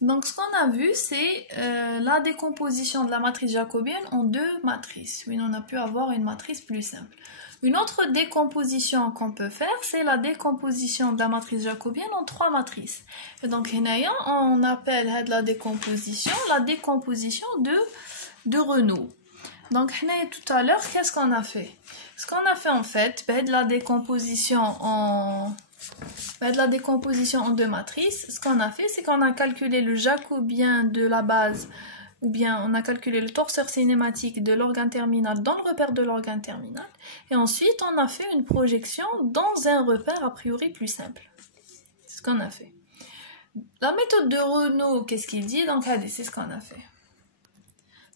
Donc, ce qu'on a vu, c'est la décomposition de la matrice jacobienne en deux matrices. Oui, on a pu avoir une matrice plus simple. Une autre décomposition qu'on peut faire, c'est la décomposition de la matrice jacobienne en trois matrices. Et donc, on appelle la décomposition de Renault. Donc, tout à l'heure, qu'est-ce qu'on a fait? Ce qu'on a fait en fait, de la décomposition en deux matrices, ce qu'on a fait, c'est qu'on a calculé le jacobien de la base, ou bien on a calculé le torseur cinématique de l'organe terminal dans le repère de l'organe terminal, et ensuite on a fait une projection dans un repère a priori plus simple. C'est ce qu'on a fait. La méthode de Renault, qu'est-ce qu'il dit? Donc, allez, c'est ce qu'on a fait.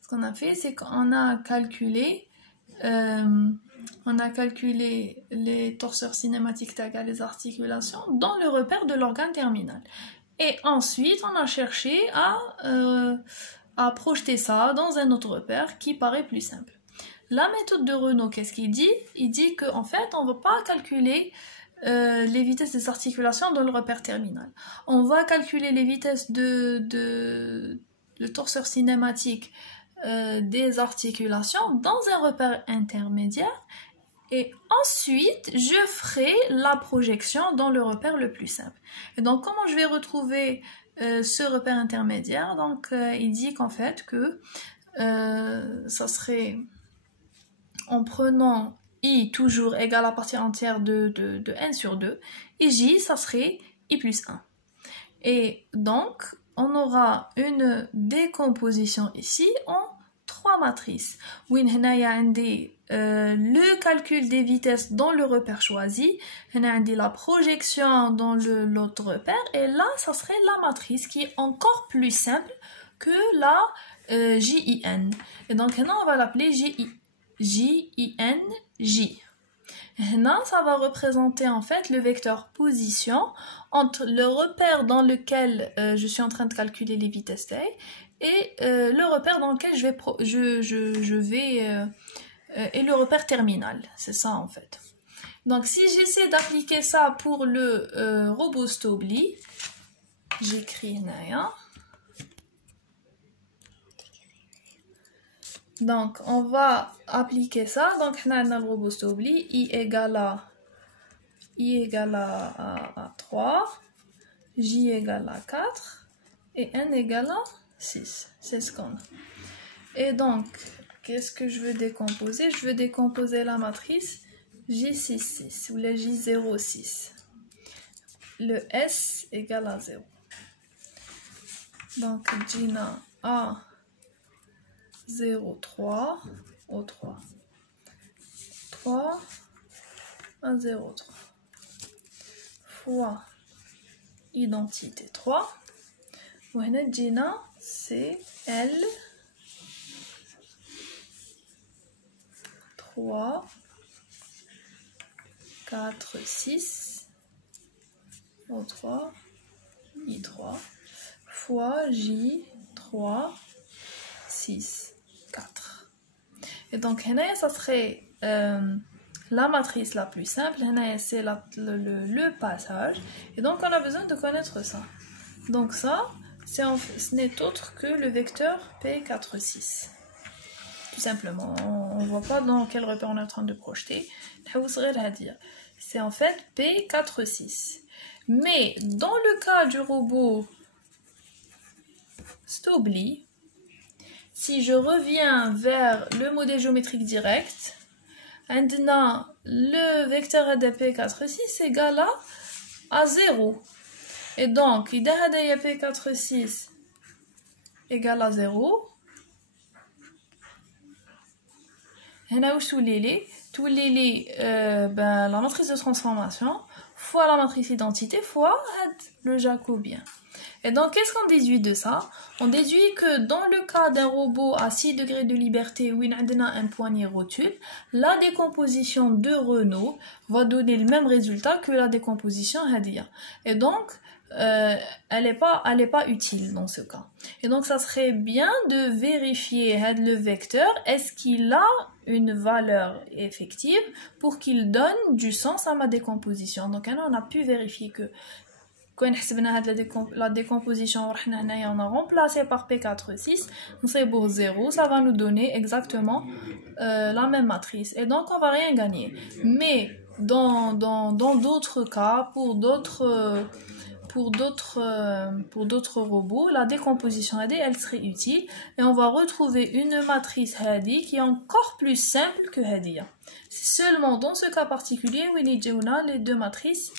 Ce qu'on a fait, c'est qu'on a calculé les torseurs cinématiques tagas, les articulations, dans le repère de l'organe terminal. Et ensuite, on a cherché à projeter ça dans un autre repère qui paraît plus simple. La méthode de Renault, qu'est-ce qu'il dit? Il dit qu'en fait, on ne va pas calculer les vitesses des articulations dans le repère terminal. On va calculer les vitesses le torseur cinématique des articulations dans un repère intermédiaire, et ensuite je ferai la projection dans le repère le plus simple. Et donc comment je vais retrouver ce repère intermédiaire? Donc il dit qu'en fait que ça serait en prenant i toujours égal à partie entière de n sur 2, et j ça serait i plus 1. Et donc on aura une décomposition ici en trois matrices. Où le calcul des vitesses dans le repère choisi, la projection dans l'autre repère, et là, ça serait la matrice qui est encore plus simple que la JIN. Et donc, on va l'appeler JINJ. Là, ça va représenter en fait le vecteur position entre le repère dans lequel je suis en train de calculer les vitesses T et le repère dans lequel je vais et le repère terminal. C'est ça en fait. Donc si j'essaie d'appliquer ça pour le robot Stobli, j'écris Naya. Donc, on va appliquer ça. Donc, on a le robot Stobli, i égale à 3, j égale à 4, et n égale à 6. C'est ce qu'on a. Et donc, qu'est-ce que je veux décomposer? Je veux décomposer la matrice J66 ou la J06. Le S égale à 0. Donc, Gina A 0, 3 au 3. 3 à 0, 3. Fois identité 3. وهنا تجينا c'est L 3 4 6 au 3 I3 fois J 3 6 4. Et donc ça serait la matrice la plus simple, c'est le passage, et donc on a besoin de connaître ça. Donc ça, ce n'est autre que le vecteur P46. Tout simplement, on ne voit pas dans quel repère on est en train de projeter. C'est en fait P46. Mais dans le cas du robot Stobli, si je reviens vers le modèle géométrique direct, le vecteur P46 égale à 0. Et donc, P46 égale à 0. La matrice de transformation fois la matrice identité fois le jacobien. Et donc, qu'est-ce qu'on déduit de ça? On déduit que dans le cas d'un robot à 6 degrés de liberté où il y a un poignet rotule, la décomposition de Renault va donner le même résultat que la décomposition Hadia. Et donc, elle n'est pas utile dans ce cas. Et donc, ça serait bien de vérifier le vecteur, est-ce qu'il a une valeur effective pour qu'il donne du sens à ma décomposition. Donc, on a pu vérifier que quand la décomposition, on a remplacé par P4,6, on sait pour 0, ça va nous donner exactement la même matrice. Et donc, on va rien gagner. Mais dans d'autres cas, pour d'autres robots, la décomposition elle serait utile et on va retrouver une matrice hadi qui est encore plus simple que hadi. C'est seulement dans ce cas particulier où on a les deux matrices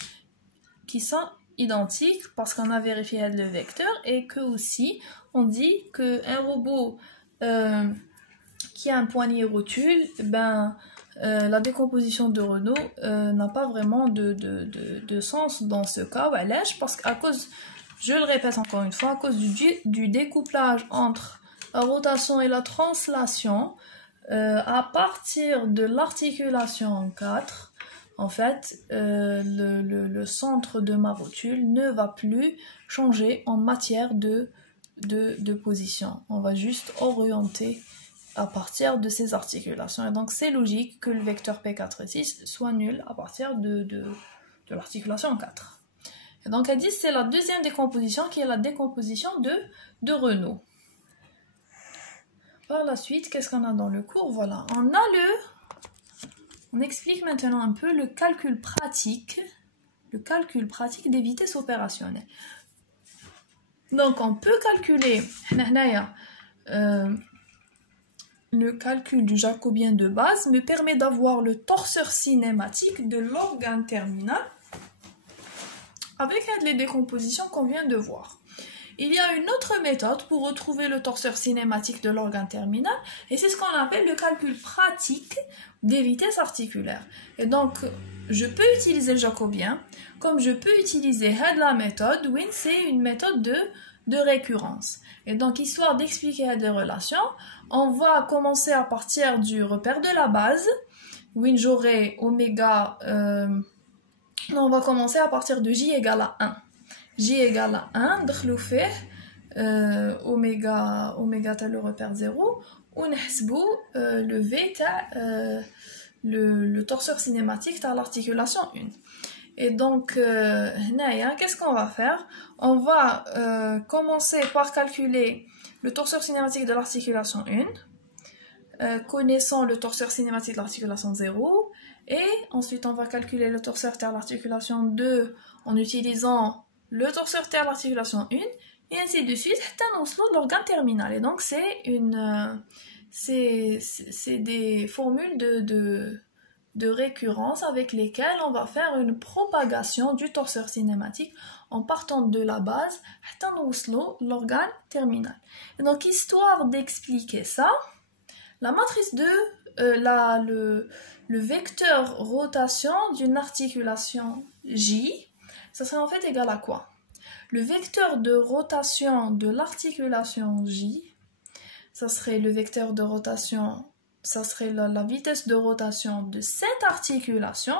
qui sont identiques parce qu'on a vérifié le vecteur et que aussi on dit qu'un robot qui a un poignet rotule, la décomposition de Renault n'a pas vraiment de sens dans ce cas. Parce qu'à cause, je le répète encore une fois, à cause du découplage entre la rotation et la translation, à partir de l'articulation 4, en fait, le centre de ma rotule ne va plus changer en matière de position. On va juste orienter à partir de ces articulations. Et donc, c'est logique que le vecteur P4,6 soit nul à partir de l'articulation 4. Et donc, elle dit c'est la deuxième décomposition qui est la décomposition de Renault. Par la suite, qu'est-ce qu'on a dans le cours? Voilà, on explique maintenant un peu le calcul pratique des vitesses opérationnelles. Donc, on peut calculer le calcul du jacobien de base me permet d'avoir le torseur cinématique de l'organe terminal avec les décompositions qu'on vient de voir. Il y a une autre méthode pour retrouver le torseur cinématique de l'organe terminal et c'est ce qu'on appelle le calcul pratique des vitesses articulaires. Et donc, je peux utiliser le jacobien comme je peux utiliser la méthode, oui, c'est une méthode de récurrence. Et donc, histoire d'expliquer des relations, on va commencer à partir du repère de la base, où j'aurai oméga, on va commencer à partir de j égale à 1. J égale à 1, oméga t'as le repère 0, ou le V t'as le torseur cinématique t'as l'articulation 1. Et donc, qu'est-ce qu'on va faire? On va commencer par calculer le torseur cinématique de l'articulation 1, connaissant le torseur cinématique de l'articulation 0, et ensuite on va calculer le torseur de l'articulation 2 en utilisant le torseur de l'articulation 1, et ainsi de suite, jusqu'à l'organe terminal. Et donc, c'est des formules de récurrence avec lesquelles on va faire une propagation du torseur cinématique en partant de la base jusqu'à l'organe terminal. Et donc, histoire d'expliquer ça, la matrice le vecteur rotation d'une articulation J, ça serait en fait égal à quoi? Le vecteur de rotation de l'articulation J, ça serait le vecteur de rotation, ça serait la vitesse de rotation de cette articulation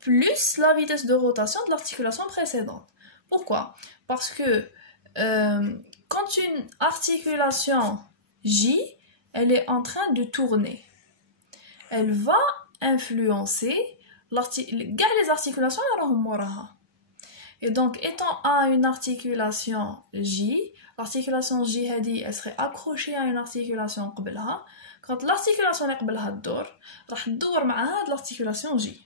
plus la vitesse de rotation de l'articulation précédente. Pourquoi? Parce que quand une articulation J, elle est en train de tourner, elle va influencer les articulations et donc étant à une articulation J, l'articulation J elle serait accrochée à une articulation قبلها. Quand l'articulation est قبلها تدور راح تدور معها l'articulation J.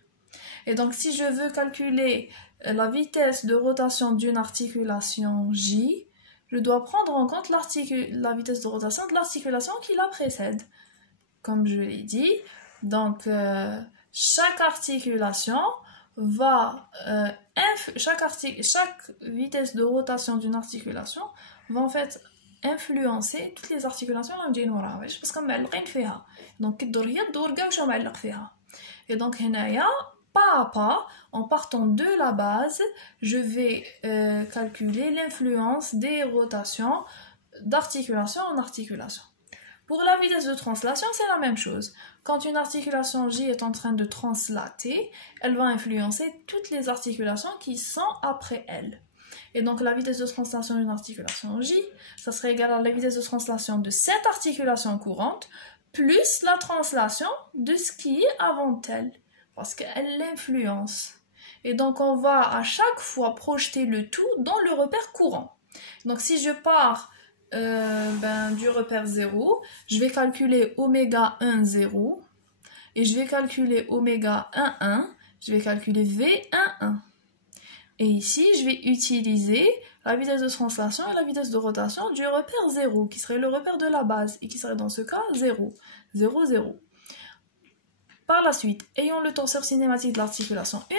Et donc si je veux calculer la vitesse de rotation d'une articulation J, je dois prendre en compte la vitesse de rotation de l'articulation qui la précède. Comme je l'ai dit, donc chaque articulation va chaque vitesse de rotation d'une articulation va en fait influencer toutes les articulations parce qu'on معلقين فيها. Donc كدور هي الدور كاع واش معلق فيها. Et donc هنايا pas à pas, en partant de la base, je vais calculer l'influence des rotations d'articulation en articulation. Pour la vitesse de translation, c'est la même chose. Quand une articulation J est en train de translater, elle va influencer toutes les articulations qui sont après elle. Et donc la vitesse de translation d'une articulation J, ça serait égal à la vitesse de translation de cette articulation courante, plus la translation de ce qui est avant elle, parce qu'elle l'influence. Et donc, on va à chaque fois projeter le tout dans le repère courant. Donc, si je pars du repère 0, je vais calculer oméga 1, 0. Et je vais calculer oméga 1, 1. Je vais calculer V, 1, 1. Et ici, je vais utiliser la vitesse de translation et la vitesse de rotation du repère 0, qui serait le repère de la base, et qui serait dans ce cas 0, 0, 0. Par la suite, ayant le tenseur cinématique de l'articulation 1,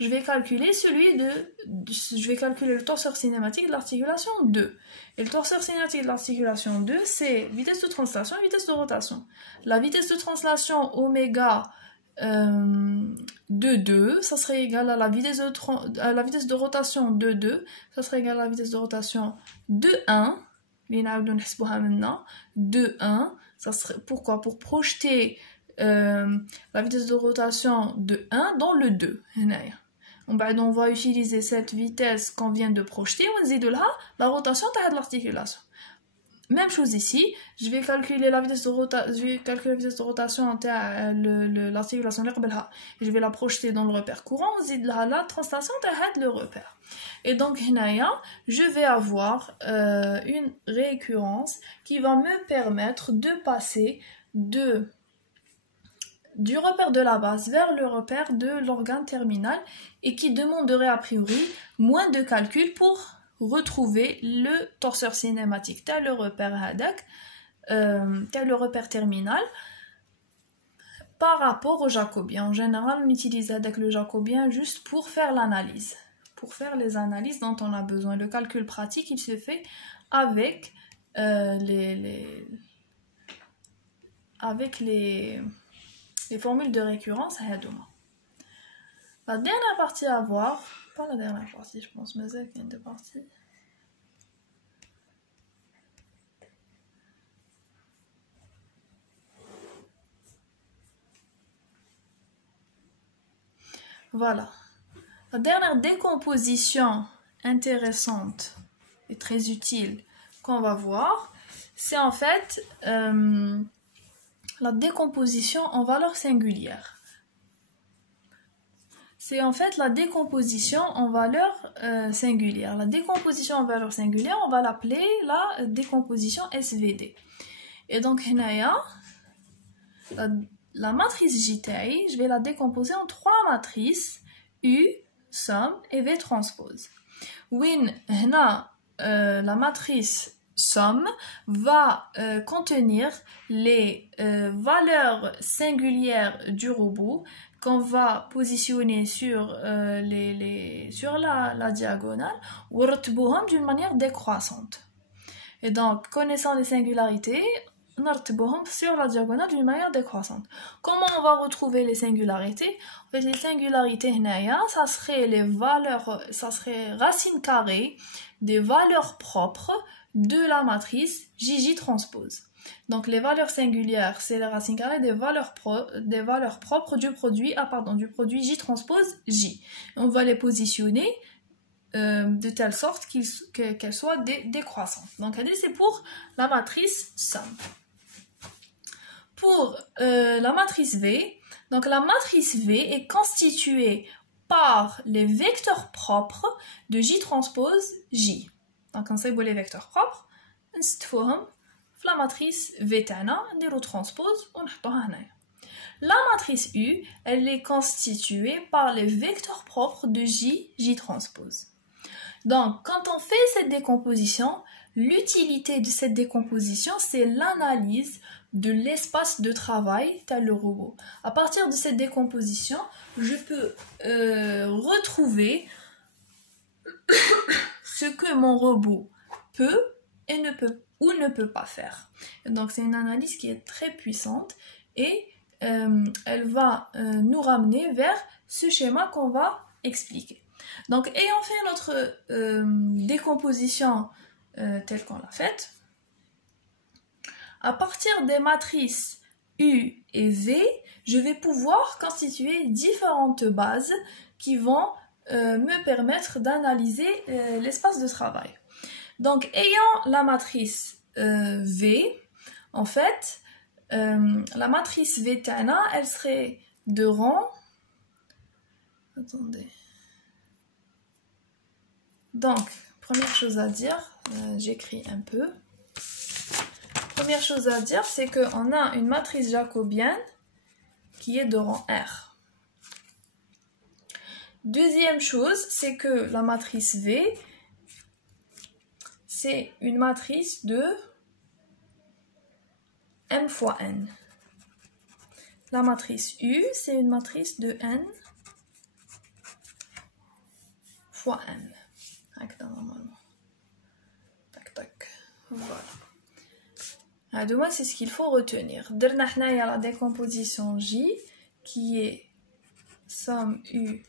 je vais calculer le tenseur cinématique de l'articulation 2. Et le tenseur cinématique de l'articulation 2, c'est vitesse de translation et vitesse de rotation. La vitesse de translation oméga 2, ça serait égal à la vitesse de rotation 2, ça serait égal à la vitesse de rotation 2,1. 2,1, ça serait pourquoi? Pour projeter la vitesse de rotation de 1 dans le 2. On va utiliser cette vitesse qu'on vient de projeter, on dit de là la rotation de l'articulation. Même chose ici, je vais calculer la vitesse de rotation de l'articulation, je vais la projeter dans le repère courant, on dit de là la translation de le repère. Et donc, je vais avoir une récurrence qui va me permettre de passer du repère de la base vers le repère de l'organe terminal et qui demanderait a priori moins de calculs pour retrouver le torseur cinématique tel le repère terminal par rapport au jacobien. En général, on utilise le jacobien juste pour faire l'analyse, pour faire les analyses dont on a besoin. Le calcul pratique, il se fait avec les formules de récurrence à Hadoma. La dernière partie à voir, pas la dernière partie, je pense, mais il y a deux parties. Voilà. La dernière décomposition intéressante et très utile qu'on va voir, c'est en fait la décomposition en valeur singulière. C'est en fait la décomposition en valeur singulière. La décomposition en valeur singulière, on va l'appeler la décomposition SVD. Et donc, la matrice JTI, je vais la décomposer en trois matrices, U, somme et V transpose. La matrice somme va contenir les valeurs singulières du robot qu'on va positionner sur la diagonale ou d'une manière décroissante. Et donc, connaissant les singularités, sur la diagonale d'une manière décroissante. Comment on va retrouver les singularités? En fait, les singularités, ça serait racine carrée des valeurs propres de la matrice JJ transpose. Donc les valeurs singulières, c'est la racine carrée des valeurs propres du produit J transpose J. On va les positionner de telle sorte qu'elles soient décroissantes. Donc c'est pour la matrice somme. Pour la matrice V, donc la matrice V est constituée par les vecteurs propres de J transpose J. Donc on sait les vecteurs propres, la matrice V on transpose, la matrice U, elle est constituée par les vecteurs propres de J transpose. Donc quand on fait cette décomposition, l'utilité de cette décomposition, c'est l'analyse de l'espace de travail tel le robot. À partir de cette décomposition, je peux retrouver ce que mon robot peut et ne peut pas faire. Donc c'est une analyse qui est très puissante et elle va nous ramener vers ce schéma qu'on va expliquer. Donc ayant fait notre décomposition telle qu'on l'a faite, à partir des matrices U et V, je vais pouvoir constituer différentes bases qui vont me permettre d'analyser l'espace de travail. Donc, ayant la matrice V, en fait, la matrice V, elle serait de rang... Attendez... Donc, première chose à dire, j'écris un peu. Première chose à dire, c'est qu'on a une matrice jacobienne qui est de rang R. Deuxième chose, c'est que la matrice V, c'est une matrice de M fois N. La matrice U, c'est une matrice de N fois N. Normalement. Tac, tac. Voilà. Donc, c'est ce qu'il faut retenir. Derna il y a la décomposition J qui est somme U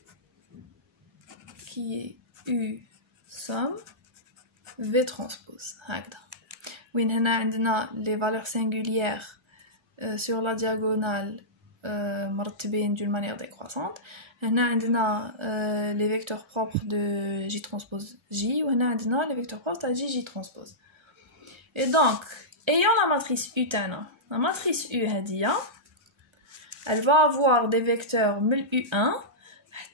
somme V transpose. Oui, on a les valeurs singulières sur la diagonale d'une manière décroissante. On a les vecteurs propres de J transpose J, ou on a les vecteurs propres de J transpose. Et donc, ayant la matrice U, la matrice U, elle va avoir des vecteurs mul U1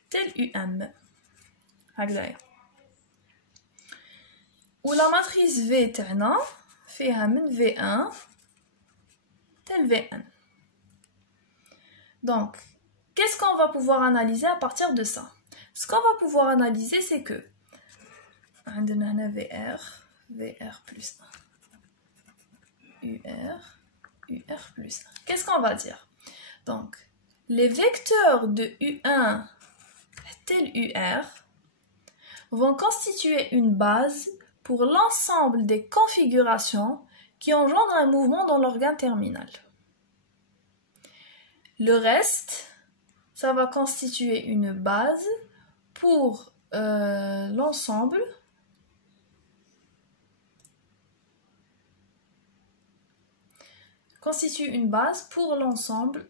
tel UM. Ou la matrice V, fait un V1 tel Vn. Donc, qu'est-ce qu'on va pouvoir analyser à partir de ça? Ce qu'on va pouvoir analyser, c'est que on a VR plus 1. UR plus 1. Qu'est-ce qu'on va dire? Donc, les vecteurs de U1 tel UR vont constituer une base pour l'ensemble des configurations qui engendrent un mouvement dans l'organe terminal. Le reste, ça va constituer une base pour l'ensemble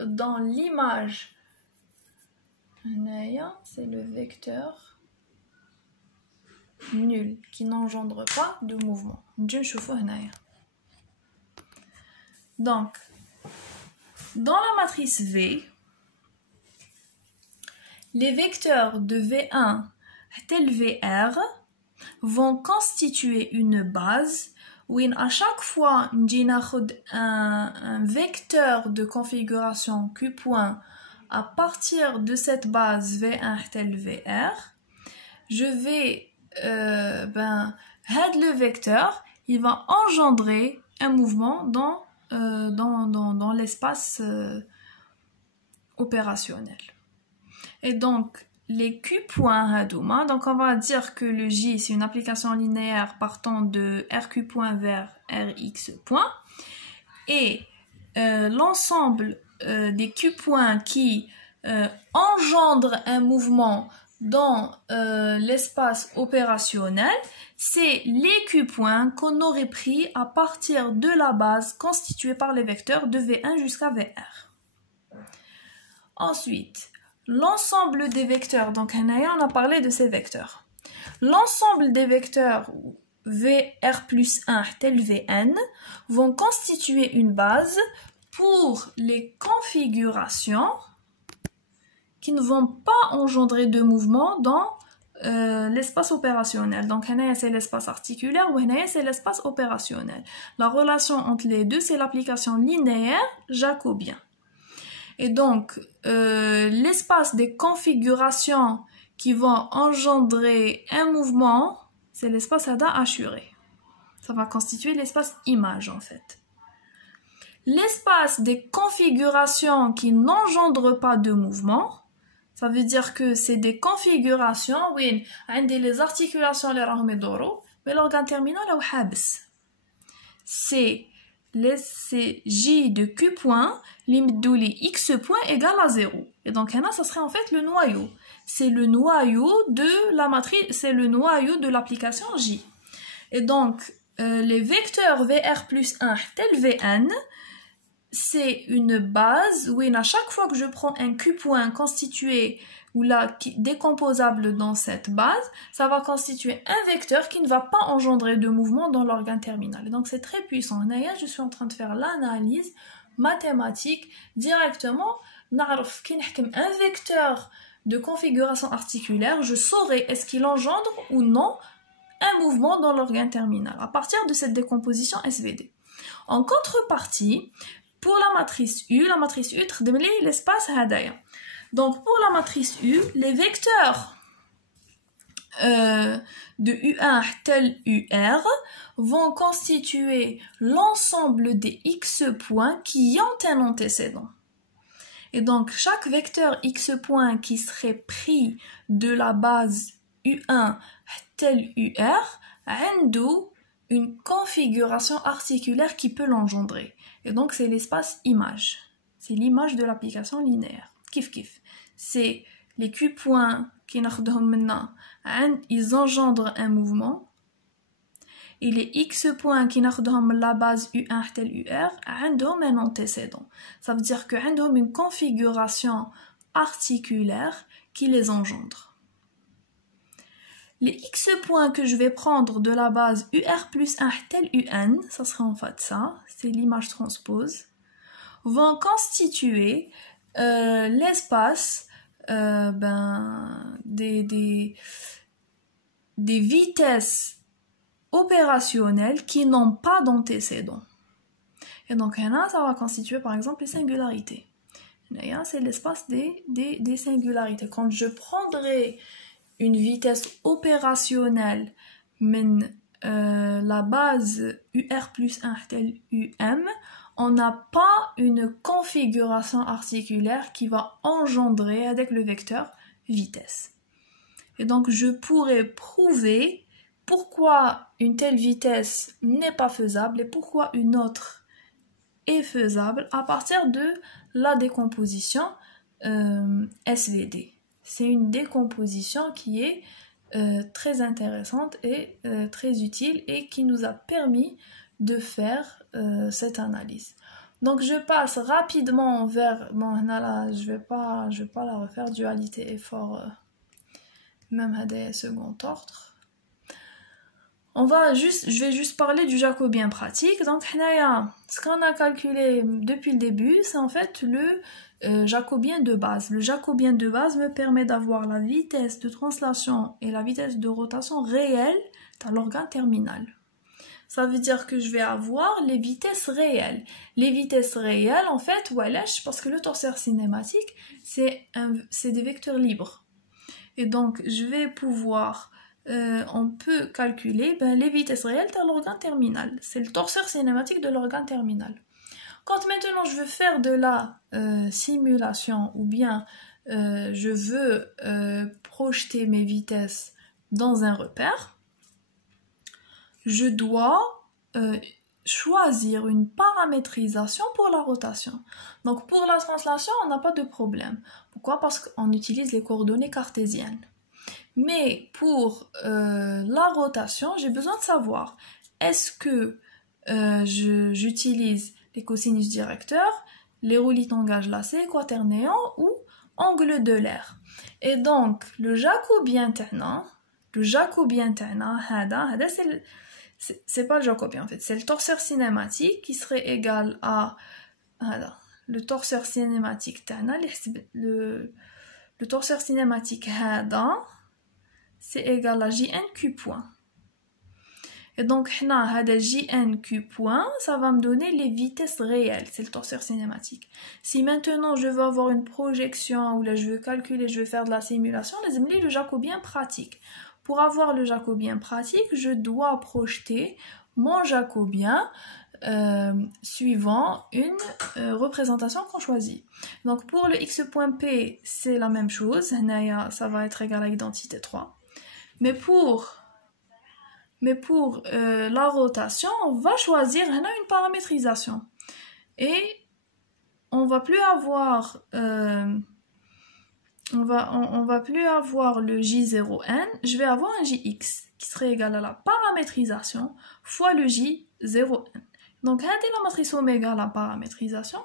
dans l'image. C'est le vecteur nul qui n'engendre pas de mouvement. Donc, dans la matrice V, les vecteurs de V1 tel VR vont constituer une base où à chaque fois un vecteur de configuration Q point à partir de cette base V1 tel VR, je vais le vecteur, il va engendrer un mouvement dans l'espace opérationnel. Et donc, les Q points, donc on va dire que le J, c'est une application linéaire partant de RQ point vers RX point. Et l'ensemble des Q points qui engendrent un mouvement dans l'espace opérationnel, c'est les Q points qu'on aurait pris à partir de la base constituée par les vecteurs de V1 jusqu'à VR. Ensuite, l'ensemble des vecteurs, donc on a parlé de ces vecteurs. L'ensemble des vecteurs VR plus 1 tel Vn vont constituer une base pour les configurations qui ne vont pas engendrer de mouvement dans l'espace opérationnel. Donc, c'est l'espace articulaire ou c'est l'espace opérationnel. La relation entre les deux, c'est l'application linéaire jacobien. Et donc, l'espace des configurations qui vont engendrer un mouvement, c'est l'espace ADA assuré. Ça va constituer l'espace image, en fait. L'espace des configurations qui n'engendrent pas de mouvement, ça veut dire que c'est des configurations où il y a les articulations mais l'organe terminal est habs. C'est J de Q point, limite d'ouli X point égale à 0. Et donc, ça serait en fait le noyau. C'est le noyau de la matrice, c'est le noyau de l'application J. Et donc, les vecteurs VR plus 1 tel Vn, c'est une base où à chaque fois que je prends un Q point constitué ou là décomposable dans cette base, ça va constituer un vecteur qui ne va pas engendrer de mouvement dans l'organe terminal. Et donc c'est très puissant. Je suis en train de faire l'analyse mathématique directement. Un vecteur de configuration articulaire, je saurai est-ce qu'il engendre ou non un mouvement dans l'organe terminal à partir de cette décomposition SVD. En contrepartie, pour la matrice U تخدم لي l'espace هدايا. Donc pour la matrice U, les vecteurs de U1 tel UR vont constituer l'ensemble des X points qui ont un antécédent. Et donc chaque vecteur X point qui serait pris de la base U1 tel UR a une configuration articulaire qui peut l'engendrer. Et donc c'est l'espace image. C'est l'image de l'application linéaire. Kif kif. C'est les Q points qui ils engendrent un mouvement. Et les X points qui ont la base U1 tel UR ont un antécédent. Ça veut dire qu'ils ont une configuration articulaire qui les engendre. Les X points que je vais prendre de la base UR plus 1 tel UN, ça sera en fait ça, c'est l'image transpose, vont constituer l'espace des vitesses opérationnelles qui n'ont pas d'antécédent. Et donc là, ça va constituer par exemple les singularités. Là, c'est l'espace des singularités. Quand je prendrai une vitesse opérationnelle la base UR plus 1 tel UM, on n'a pas une configuration articulaire qui va engendrer avec le vecteur vitesse. Et donc je pourrais prouver pourquoi une telle vitesse n'est pas faisable et pourquoi une autre est faisable à partir de la décomposition SVD. C'est une décomposition qui est très intéressante et très utile et qui nous a permis de faire cette analyse. Donc je passe rapidement vers... Bon, là, je vais pas la refaire, dualité effort, même à des second ordre. Je vais juste parler du jacobien pratique. Donc, ce qu'on a calculé depuis le début, c'est en fait le jacobien de base. Le jacobien de base me permet d'avoir la vitesse de translation et la vitesse de rotation réelle dans l'organe terminal. Ça veut dire que je vais avoir les vitesses réelles. Les vitesses réelles, en fait, parce que le torseur cinématique, c'est des vecteurs libres. Et donc, je vais pouvoir... on peut calculer les vitesses réelles de l'organe terminal. C'est le torseur cinématique de l'organe terminal. Quand maintenant je veux faire de la simulation ou bien je veux projeter mes vitesses dans un repère, je dois choisir une paramétrisation pour la rotation. Donc pour la translation, on n'a pas de problème. Pourquoi? Parce qu'on utilise les coordonnées cartésiennes. Mais pour la rotation, j'ai besoin de savoir, est-ce que j'utilise les cosinus directeurs, les roulis tangage lacé, quaternéant ou angle de l'air. Et donc, le jacobien tana, c'est pas le jacobien en fait, c'est le torseur cinématique qui serait égal à le torseur cinématique tana, le torseur cinématique hada, c'est égal à JNQ point. Et donc, JNQ point, ça va me donner les vitesses réelles, c'est le torseur cinématique. Si maintenant je veux avoir une projection, ou là je veux calculer, je veux faire de la simulation, les le jacobien pratique. Pour avoir le jacobien pratique, je dois projeter mon jacobien suivant une représentation qu'on choisit. Donc pour le x point P, c'est la même chose, ça va être égal à identité 3. Mais pour la rotation, on va choisir une paramétrisation. Et on va plus avoir on va plus avoir le J0N, je vais avoir un JX qui serait égal à la paramétrisation fois le J0N. Donc, la matrice oméga, la paramétrisation,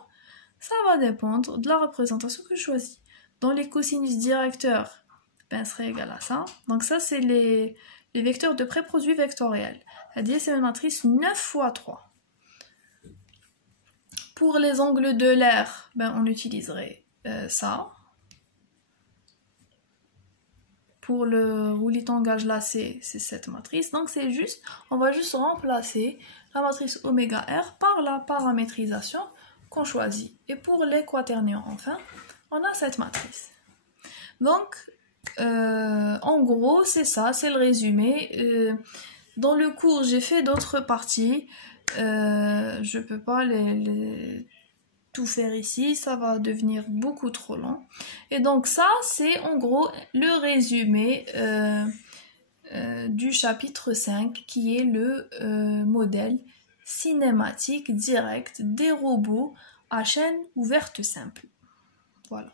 ça va dépendre de la représentation que je choisis. Dans les cosinus directeurs, serait égal à ça. Donc ça, c'est les vecteurs de pré-produit vectoriel. C'est une matrice 9 fois 3. Pour les angles de l'air, on utiliserait ça. pour le roulis tangage là, c'est cette matrice. Donc c'est juste, on va juste remplacer la matrice oméga R par la paramétrisation qu'on choisit. Et pour les quaternions, enfin, on a cette matrice. Donc, en gros, c'est ça, c'est le résumé. Dans le cours, j'ai fait d'autres parties. Je peux pas tout faire ici, ça va devenir beaucoup trop long. Et donc ça, c'est en gros le résumé du chapitre 5, qui est le modèle cinématique direct des robots à chaîne ouverte simple. Voilà.